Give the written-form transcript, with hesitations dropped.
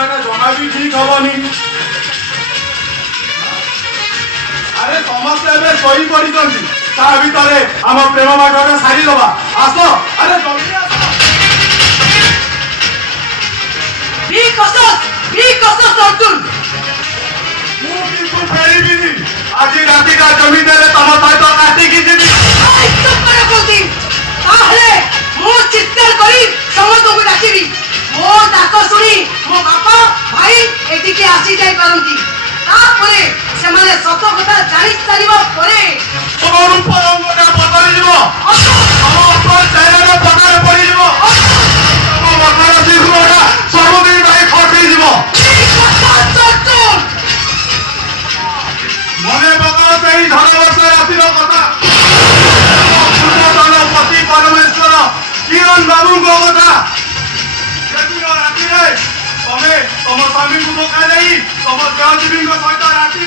ଯିବାଟା ଜମା ବି ଠିକ ହବନି। ଆରେ ସମସ୍ତେ ଏବେ ଶୋଇ ପଡିଛନ୍ତି, ତା ଭିତରେ ଆମ ପ୍ରେମ ବାଟଟା ସାରିଦବା। ଆସ, ଆରେ ଜଲ୍ଦି ଆସ। ମୁଁ କିନ୍ତୁ ଫେରିବିନି। ଆଜି ରାତିଟା ଜମିଦାରେ ତମ ସହିତ କାଟିକି ଯିବି। ତାହେଲେ ମୁଁ ଚିତ୍କାର କରି ସମସ୍ତଙ୍କୁ ଡାକିବି। ମୋ ଡାକ ଶୁଣି ମୋ ବାପା ଭାଇ ଏଠିକି ଆସି ଯାଇପାରନ୍ତି। ତାପରେ ସେମାନେ ସତ କଥା ଜାଣି ସାରିବା ପରେ ତମ ରୂପ ରଙ୍ଗଟା ବଦଳିଯିବ, ତମ ଅସଲ ଚେହେରାଟା ପଦାରେ ପଡ଼ିଯିବ, ତମ ମଥାର ଶିଶୁଟା ସବୁଦିନ ପାଇଁ ଖଟିଯିବ। ମନେ ପକାଅ ସେଇ ଝଡ଼ ବର୍ଷା ରାତିର କଥା, ପୂର୍ବତନ ପତି ପରମେଶ୍ୱର କିରଣ ବାବୁଙ୍କ କଥା। ସେଦିନ ରାତିରେ ତମେ ତମ ସ୍ୱାମୀଙ୍କୁ ଧୋକା ଦେଇ ତମ ଦେହଜୀବୀଙ୍କ ସହିତ ରାତି